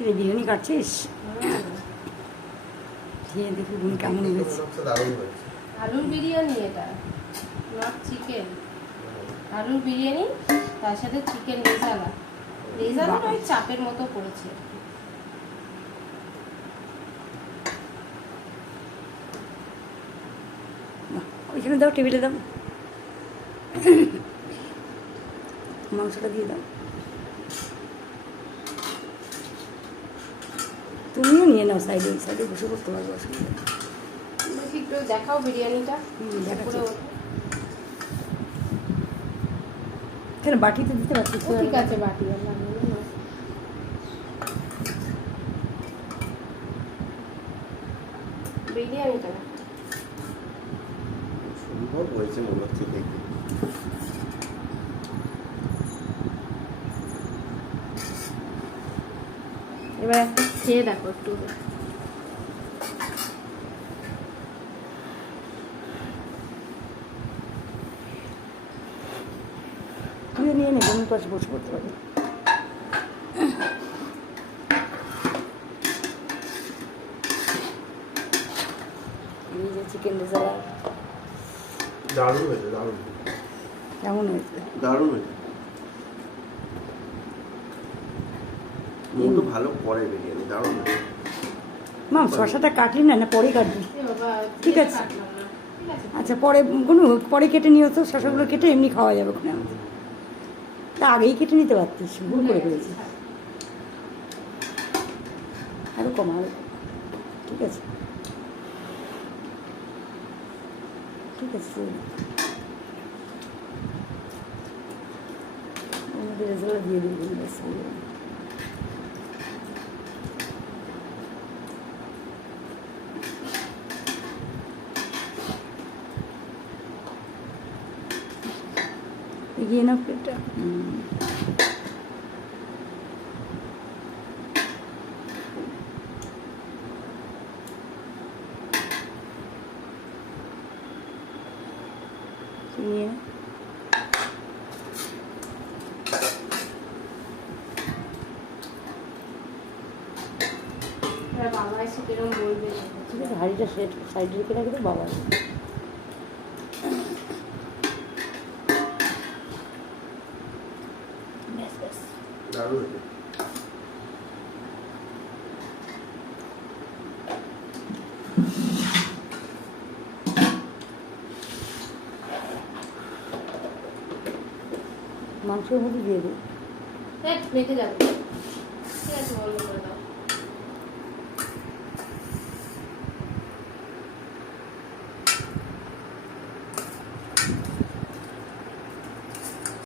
কিরে বিরিয়ানি কাটছিস? খেয়ে দেখি গুনি কেমন হয়েছে। আলুর বিরিয়ানি এটা, নট চিকেন। আলুর বিরিয়ানি তার সাথে চিকেন রেজালা। রেজালা ওই চাপের মতো করেছে। ওইখানে দাও, টেবিলে দাও, মাংসটা দিয়ে দাও। তুমিও নিয়ে নাও, সাইডে সাইডে বসে করতে পারবো, অসুবিধা নেই। একটু দেখাও বিরিয়ানিটা। দেখাচ্ছি। কেন বাটিতে দিতে পারছিস? ঠিক আছে, বাটি বিরিয়ানিটা সুন্দর হয়েছে মনে হচ্ছে দেখে। এবার একটা খেয়ে দেখো একটু। তুমিও নিয়ে নে, তুমি পাশে বসে করতে পারবে। এই যে চিকেন রেজালা দারুণ হয়েছে, দারুণ, কেমন হয়েছে? দারুণ হয়েছে। মুখটা ভালো করে বিরিয়ানি, দারুণ হয়েছে। মাম শসাটা কাটলি না? না পরে কাটবি? ঠিক আছে, কাটলাম না। ঠিক আছে, আচ্ছা পরে কোনো পরে কেটে নিও তো, শসাগুলো কেটে এমনি খাওয়া যাবে ওখানে আমাদের। তা আগেই কেটে নিতে পারতিস, ভুল করে ফেলেছিস। আরও কমা, আরও কমা। ঠিক আছে, ঠিক আছে। ওর মধ্যে রেজাল্ট দিয়ে দিবি, ব্যাস হয়ে যাবে। এগিয়ে নাও প্লেটটা। নিয়ে এবার বাবা এসে কিরম বলবে। ঠিক আছে, হাঁড়িটা সেট সাইডে রেখে রাখি তো বাবা। ব্যাস ব্যাস, দারুণ হয়েছে। মাংসের মধ্যে দিয়ে দিই। মেখে যাবে। ঠিক আছে, বন্ধ করে দাও।